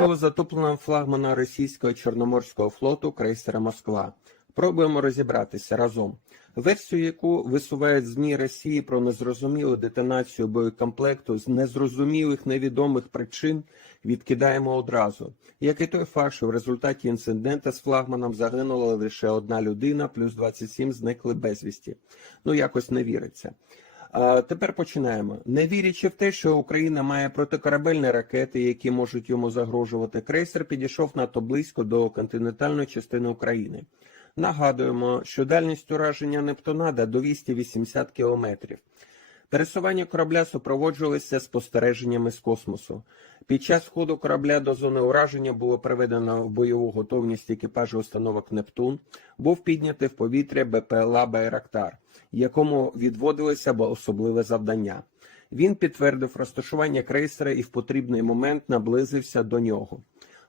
Було затоплено флагмана російського чорноморського флоту крейсера Москва. Пробуємо розібратися разом. Версію, яку висувають ЗМІ Росії про незрозумілу детонацію боєкомплекту з незрозумілих невідомих причин, відкидаємо одразу. Як і той факт, що в результаті інциденту з флагманом загинула лише одна людина, плюс 27 зникли безвісті. Ну якось не віриться. Тепер починаємо. Не вірячи в те, що Україна має протикорабельні ракети, які можуть йому загрожувати, крейсер підійшов надто близько до континентальної частини України. Нагадуємо, що дальність ураження Нептунада до 280 кілометрів. Пересування корабля супроводжувалося спостереженнями з космосу. Під час входу корабля до зони ураження було приведено в бойову готовність екіпажу установок Нептун, був піднятий в повітря БПЛА Байрактар, якому відводилося особливе завдання. Він підтвердив розташування крейсера і в потрібний момент наблизився до нього.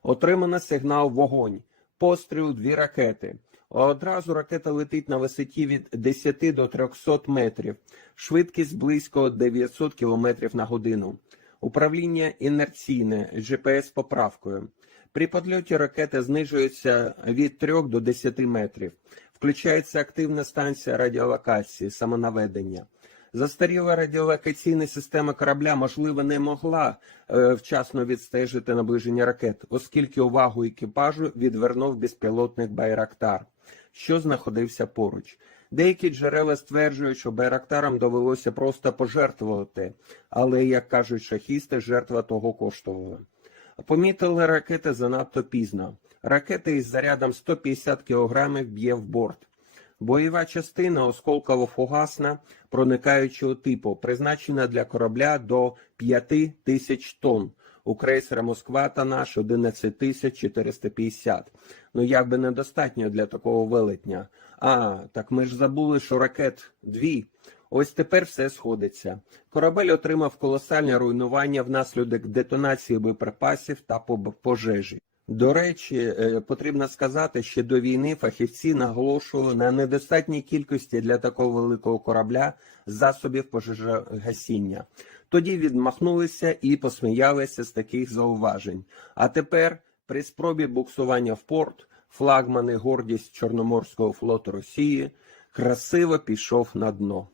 Отримано сигнал вогонь, постріл дві ракети. Одразу ракета летить на висоті від 10 до 300 метрів, швидкість близько 900 км на годину. Управління інерційне GPS поправкою. При подльоті ракета знижується від 3 до 10 метрів. Включається активна станція радіолокації, самонаведення. Застаріла радіолокаційна система корабля, можливо, не могла е, вчасно відстежити наближення ракет, оскільки увагу екіпажу відвернув безпілотник Байрактар, що знаходився поруч. Деякі джерела стверджують, що Байрактарам довелося просто пожертвувати, але, як кажуть шахісти, жертва того коштувала. Помітили ракети занадто пізно. Ракета із зарядом 150 кг б'є в борт. Бойова частина осколково-фугасна проникаючого типу, призначена для корабля до 5 тисяч тонн. У крейсера Москва та наш 11 тисяч 450. Ну як би недостатньо для такого велетня. А, так ми ж забули, що ракет дві. Ось тепер все сходиться. Корабель отримав колосальне руйнування внаслідок детонації боєприпасів та пожежі. До речі, е, потрібно сказати, що до війни фахівці наголошували на недостатній кількості для такого великого корабля засобів пожежогасіння. Тоді відмахнулися і посміялися з таких зауважень. А тепер, при спробі буксування в порт, флагмани гордість Чорноморського флоту Росії красиво пішов на дно.